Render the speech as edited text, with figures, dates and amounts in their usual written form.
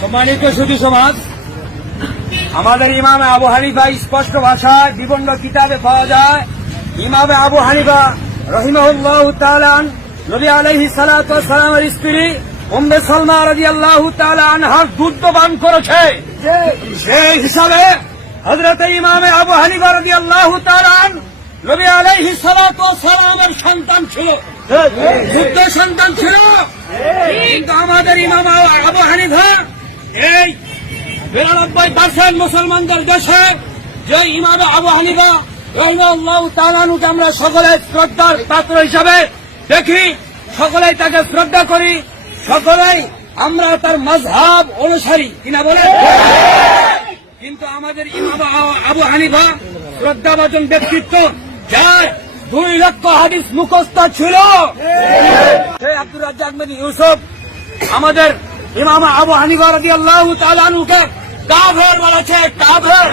সম্মানিত সুধী সমাজ, আমাদের ইমাম আবু হানিফা স্পষ্ট ভাষায় বিভিন্ন কিতাবে পাওয়া যায়। ইমাম আবু হানিফা রাহিমাহুল্লাহু তাআলা নবী আলাইহিস সালাতু ওয়াস সালামের স্ত্রী উম্মে সালমা রাদিয়াল্লাহু তাআলা আনহার দুধ পান করেছে। সেই হিসাবে হযরত ইমাম আবু হানিফা রাদিয়াল্লাহু তাআলা নবী আলাইহিস সালাতু ওয়াস সালামের সন্তান ছিল, দুধ সন্তান ছিল। কিন্তু আমাদের ইমাম আবু হানিফা এই 92% মুসলমানদের দেশে যে ইমাম আবু হানিফা রাহিমাহুল্লাহু তাআলাকে আমরা সকলে শ্রদ্ধার পাত্র হিসাবে দেখি, সকলেই তাকে শ্রদ্ধা করি, সকলেই আমরা তার মাযহাব অনুসারী কিনা বলে। কিন্তু আমাদের ইমাম আবু হানিফা শ্রদ্ধাভাজন ব্যক্তিত্ব, যার 2 লক্ষ হাদিস মুখস্থ ছিল। সেই আব্দুর রাজ্জাক বিন ইউসুফ আমাদের ইমাম আবু হানিফা রাদিয়াল্লাহু তাআলা আনহুকে কাফের বলেছে, কাফের।